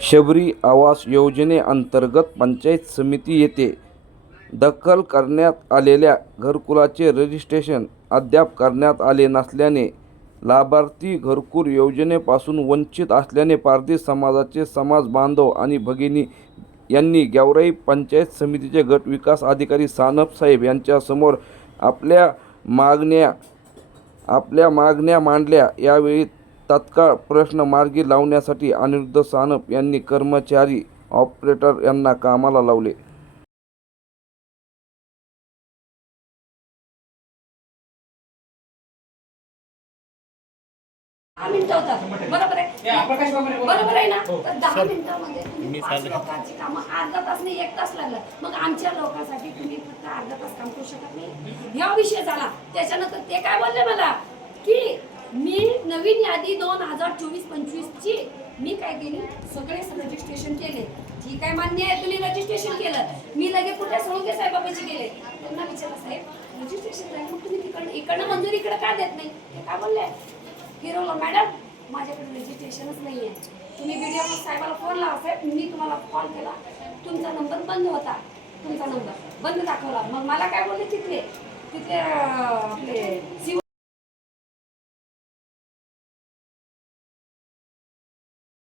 शबरी आवास योजनेअंतर्गत पंचायत समिती येथे दखल करण्यात आलेल्या घरकुलाचे रजिस्ट्रेशन अद्याप करण्यात आले नसल्याने लाभार्थी घरकुल योजनेपासून वंचित असल्याने पारधी समाजाचे समाज बांधव आणि भगिनी यांनी गेवराई पंचायत समितीचे गट विकास अधिकारी सानप साहेब यांच्यासमोर आपल्या मागण्या आपल्या मागण्या मांडल्या. यावेळी तत्काळ प्रश्न मार्गी लावण्यासाठी अनिरुद्ध सानप यांनी कर्मचारी ऑपरेटर यांना कामाला लावले. बरोबर आहे? बरोबर आहे ना? तर दहा मिनिटामध्ये तुम्ही पाच लोकांची कामं अर्धा तास नाही एक तास लागला. मग आमच्या लोकांसाठी तुम्ही फक्त अर्धा तास काम करू शकत नाही? या विषय झाला. त्याच्यानंतर ते काय बोलले मला? की नवीन यादी दोन हजार चोवीस पंचवीस ची. मी काय केली? सगळेच रजिस्ट्रेशन केले. ठीक आहे मान्य आहे तुम्ही रजिस्ट्रेशन केलं. मी लगे कुठे सोळंके साहेबापाशी गेले? त्यांना विचारलं साहेब रजिस्ट्रेशन झालं मग तुम्ही तिकडं इकडनं मंजूर इकडे का देत नाही? ते काय बोलले? फिरवलं मॅडम माझ्याकडे रजिस्ट्रेशनच नाही आहे तुम्ही व्हिडिओ साहेबाला फोन लावा साहेब मी तुम्हाला कॉल केला. तुमचा नंबर बंद होता. तुमचा नंबर बंद दाखवला. मग मला काय बोलले तिथले? तिथले आपले सी